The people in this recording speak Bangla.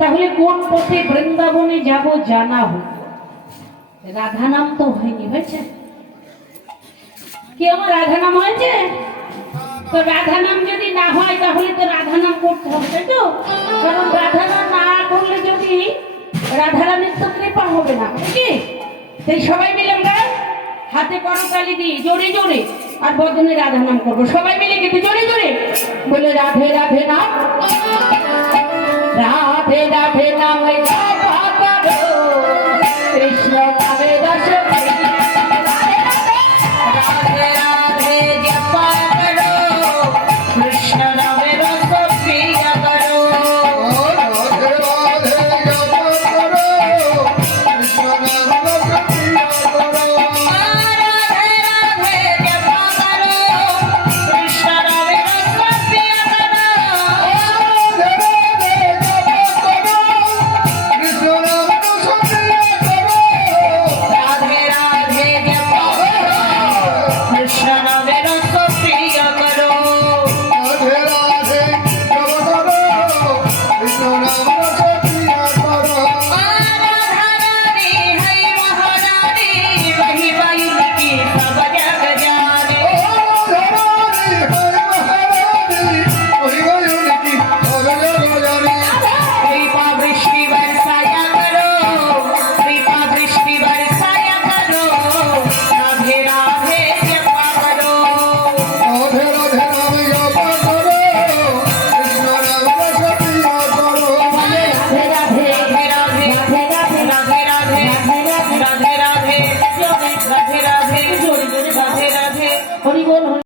তাহলে কোন পথে বৃন্দাবনে যাব জানা হোক, রাধা নাম তো হয়নি, হয়েছে কি? আমার রাধা নাম হয়েছে তো? রাধা নাম যদি না হয় তাহলে তো রাধা নাম করতে হবে, তাই তো? কারণ রাধা নাম না করলে যদি রাধারানীর তো কৃপা হবে না, কি? তাই সবাই মিলে আমরা হাতে করতালি দিই জোরে জোরে, আর বদনে রাধা নাম করবো সবাই মিলে, কিন্তু জোরে জোরে বলে রাধে রাধে নাম, রাধে রাধে নাম কৃষ্ণ নামে দশ